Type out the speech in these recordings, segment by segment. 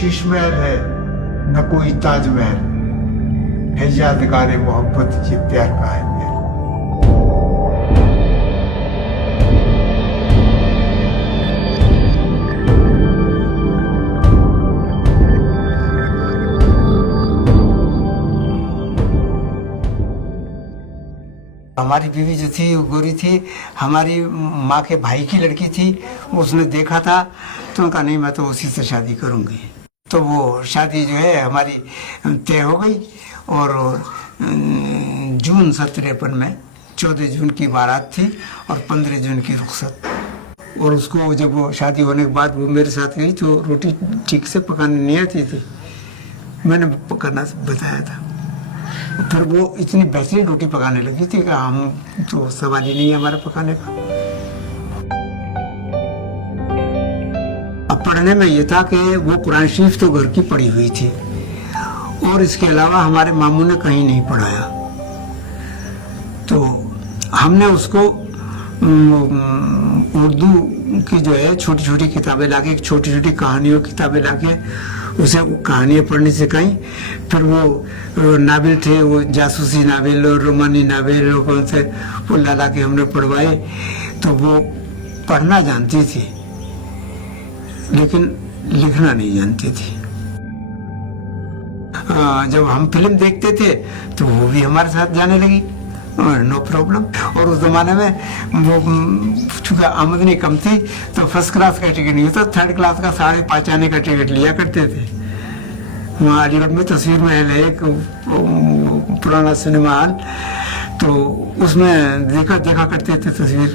शीश महल है न कोई ताजमहल है, यादगार मोहब्बत ये प्यार का है। हमारी बीवी जो थी वो गोरी थी, हमारी माँ के भाई की लड़की थी। उसने देखा था तो उनका नहीं, मैं तो उसी से शादी करूँगी। तो वो शादी जो है हमारी तय हो गई और जून 1953 में 14 जून की बारात थी और 15 जून की रुखसत। और उसको जब वो शादी होने के बाद वो मेरे साथ गई तो रोटी ठीक से पकाने नहीं आती थी, मैंने पकाना बताया था। फिर वो इतनी बेहतरीन रोटी पकाने लगी थी कि हम तो सवाल ही नहीं है हमारे पकाने का। अब पढ़ने में ये था कि वो कुरान शरीफ तो घर की पढ़ी हुई थी और इसके अलावा हमारे मामू ने कहीं नहीं पढ़ाया। तो हमने उसको उर्दू की जो है छोटी छोटी किताबें लाके, छोटी छोटी कहानियों की किताबें लाके उसे कहानियाँ पढ़नी सिखाई। फिर वो नावल थे, वो जासूसी नावल और रोमानी नावल और कौन से वो ला के हमने पढ़वाए। तो वो पढ़ना जानती थी लेकिन लिखना नहीं जानती थी। जब हम फिल्म देखते थे तो वो भी हमारे साथ जाने लगी, नो प्रॉब्लम। और उस जमाने में वो चूँकि आमदनी कम थी तो फर्स्ट क्लास का टिकट नहीं होता, थर्ड क्लास का 5.5 आने का टिकट लिया करते थे। वहाँ अलीगढ़ में तस्वीर महल है एक पुराना सिनेमा हॉल, तो उसमें देखा करते थे तस्वीर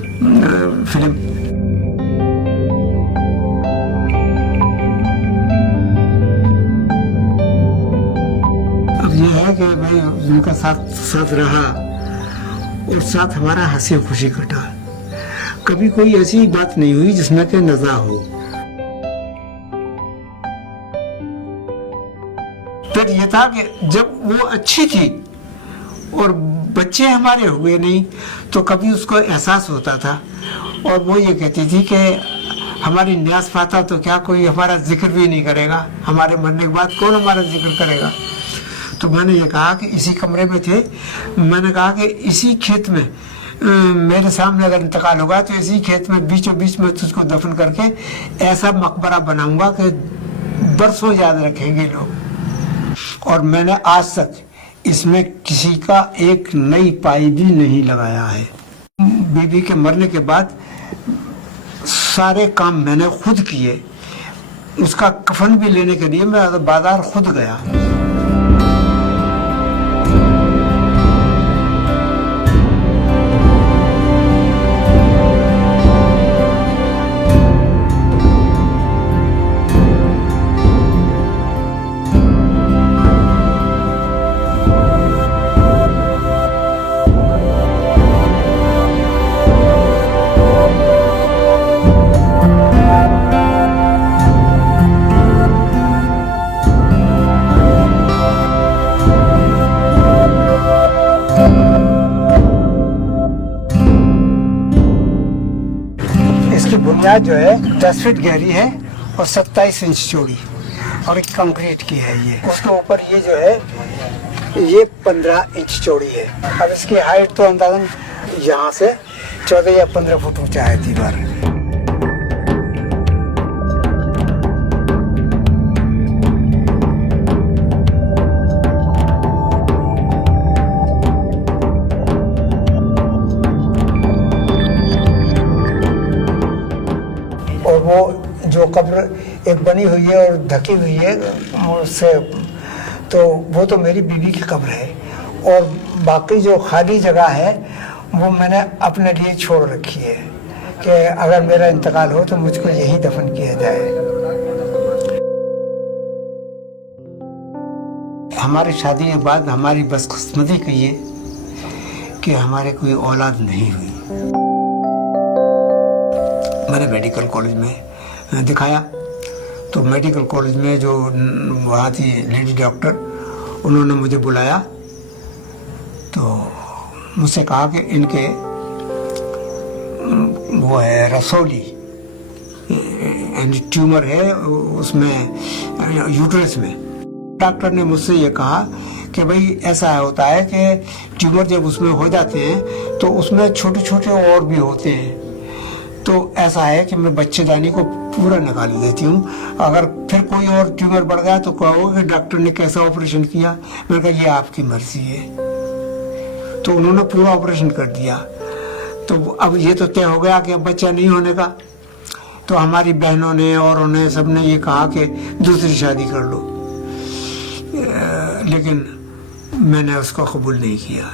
फिल्म। अब ये है कि भाई उनका साथ रहा और साथ हमारा हंसी खुशी कटा। कभी कोई ऐसी बात नहीं हुई जिसमें कि नज़ा हो। फिर ये था कि जब वो अच्छी थी और बच्चे हमारे हुए नहीं तो कभी उसको एहसास होता था और वो ये कहती थी कि हमारी न्यास पाता तो क्या कोई हमारा जिक्र भी नहीं करेगा, हमारे मरने के बाद कौन हमारा जिक्र करेगा। तो मैंने ये कहा कि इसी कमरे में थे, मैंने कहा कि इसी खेत में मेरे सामने अगर इंतकाल होगा तो इसी खेत में बीचों बीच में तुझको दफन करके ऐसा मकबरा बनाऊंगा कि बरसों याद रखेंगे लोग। और मैंने आज तक इसमें किसी का एक नई पाई भी नहीं लगाया है। बीबी के मरने के बाद सारे काम मैंने खुद किए। उसका कफन भी लेने के लिए मैं बाजार खुद गया। बुनियाद जो है 10 फीट गहरी है और 27 इंच चौड़ी और एक कंक्रीट की है। ये उसके ऊपर ये जो है ये 15 इंच चौड़ी है। अब इसकी हाइट तो अंदाजन यहाँ से 14 या 15 फुट ऊंचा है दीवार। वो जो कब्र एक बनी हुई है और ढकी हुई है उससे, तो वो तो मेरी बीवी की कब्र है। और बाकी जो खाली जगह है वो मैंने अपने लिए छोड़ रखी है कि अगर मेरा इंतकाल हो तो मुझको यही दफन किया जाए। हमारी शादी के बाद हमारी बदकिस्मती कहिए कि हमारे कोई औलाद नहीं हुई। मैंने मेडिकल कॉलेज में दिखाया तो मेडिकल कॉलेज में जो वहाँ थी लेडी डॉक्टर, उन्होंने मुझे बुलाया तो मुझसे कहा कि इनके वो है रसौली ट्यूमर है उसमें यूट्रस में। डॉक्टर ने मुझसे ये कहा कि भाई ऐसा होता है कि ट्यूमर जब उसमें हो जाते हैं तो उसमें छोटे छोटे और भी होते हैं, तो ऐसा है कि मैं बच्चेदानी को पूरा निकाल देती हूँ, अगर फिर कोई और ट्यूमर बढ़ गया तो कहोगे कि डॉक्टर ने कैसा ऑपरेशन किया। मैंने कहा ये आपकी मर्जी है। तो उन्होंने पूरा ऑपरेशन कर दिया। तो अब ये तो तय हो गया कि अब बच्चा नहीं होने का। तो हमारी बहनों ने और उन्हें सबने ये कहा कि दूसरी शादी कर लो, लेकिन मैंने उसको कबूल नहीं किया।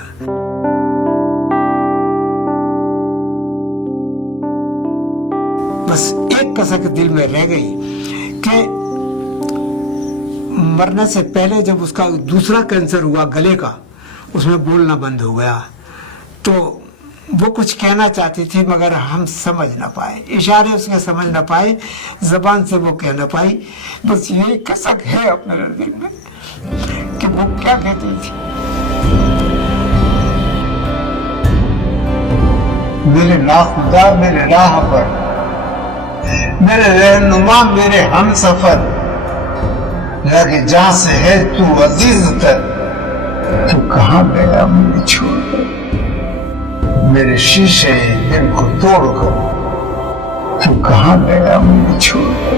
बस एक कसक दिल में रह गई कि मरने से पहले जब उसका दूसरा कैंसर हुआ गले का, उसमें बोलना बंद हो गया, तो वो कुछ कहना चाहती थी मगर हम समझ ना पाए, इशारे उसके समझ ना पाए, जबान से वो कह ना पाई। बस यही कसक है अपने दिल में कि वो क्या कहती थी। मेरे नाखुदा मेरे राह पर, मेरे रहनुमा मेरे हम सफर, लगे जहां से है तू अजीज तर, तू कहाँ गया मुझे छोड़कर, मेरे शीशे दिल को तोड़कर, तू कहाँ गया मुझे छोड़कर।